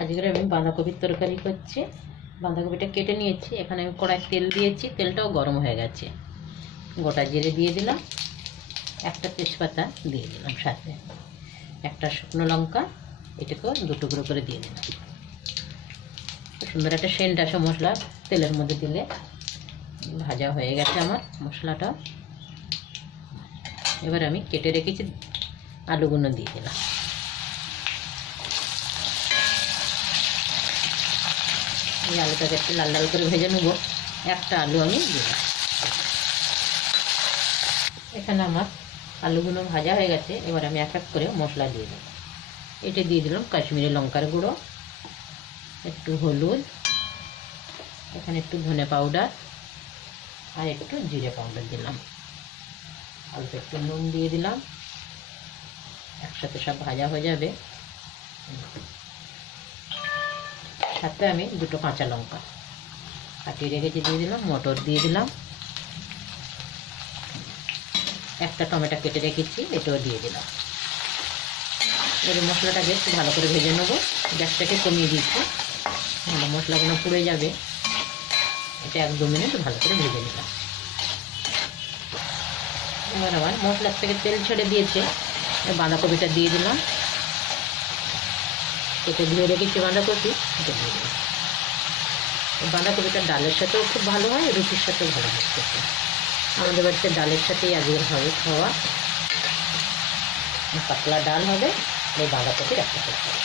আজকে আমি বাঁধাকপির তরকারি করছি। বাঁধাকপিটা কেটে নিয়েছি। এখানে আমি কড়াই তেল দিয়েছি, তেলটাও গরম হয়ে গেছে। গোটা জিরে দিয়ে দিলাম, একটা তেজপাতা দিয়ে দিলাম, সাথে একটা শুকনো লঙ্কা, এটাকেও দু টুকরো করে দিয়ে দিলাম। সুন্দর একটা সেন্ট আসে মশলা তেলের মধ্যে দিলে। ভাজা হয়ে গেছে আমার মশলাটা। এবার আমি কেটে রেখেছি আলুগুলো দিয়ে দিলাম। এই আলুটাকে একটু লাল লাল করে ভেজে নেব। একটা আলু আমি দিলাম। এখানে আমার আলুগুলো ভাজা হয়ে গেছে। এবার আমি এক এক করে মশলা দিয়ে দেবো। এটা দিয়ে দিলাম কাশ্মীরি লঙ্কার গুঁড়ো, একটু হলুদ, এখানে একটু ধনে পাউডার আর একটু জিরে পাউডার দিলাম। অল্প একটু নুন দিয়ে দিলাম। একসাথে সব ভাজা হয়ে যাবে। সাথে আমি দুটো কাঁচা লঙ্কা কাটিয়ে রেখেছি দিয়ে দিলাম। মটর দিয়ে দিলাম। একটা টমেটো কেটে রেখেছি, এটাও দিয়ে দিলাম। এবার মশলাটাকে একটু ভালো করে ভেজে নেবো। গ্যাসটাকে কমিয়ে দিচ্ছি, তাহলে মশলাগুলো পুড়ে যাবে। এটা 1-2 মিনিট ভালো করে ভেজে নিলাম। এবার আমার মশলার থেকে তেল ছেড়ে দিয়েছে। বাঁধাকপিটা দিয়ে দিলাম। কেটে ধুয়ে রেখেছি বাঁধাকপি, এটা দিয়ে দিলাম। বাঁধাকপিটা ডালের সাথেও খুব ভালো হয়, রুটির সাথেও ভালো হয় খেতে। আমাদের বাড়িতে ডালের সাথেই আজকের হবে খাওয়া। পাতলা ডাল হবে, এই বাঁধাকপির একটা তরকারি।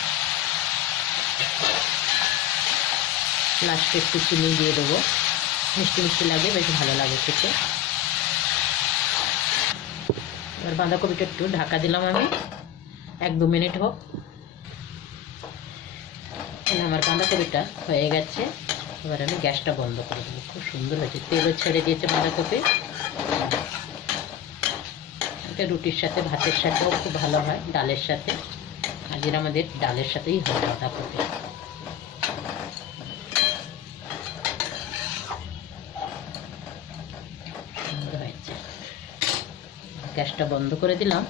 লাস্টে একটু চিনি দিয়ে দেবো, মিষ্টি মিষ্টি লাগে, বেশ ভালো লাগে খেতে। এবার বাঁধাকপিটা একটু ঢাকা দিলাম আমি, 1-2 মিনিট হোক। আমার বাঁধাকপিটা হয়ে গেছে। এবার আমি গ্যাসটা বন্ধ করে দেবো। খুব সুন্দর হয়েছে, তেলও ছেড়ে দিয়েছে বাঁধাকপি। এটা রুটির সাথে ভাতের সাথেও খুব ভালো হয়, ডালের সাথে। আজকের আমাদের ডালের সাথেই হয় বাঁধাকপি। সুন্দর হয়েছে। গ্যাসটা বন্ধ করে দিলাম।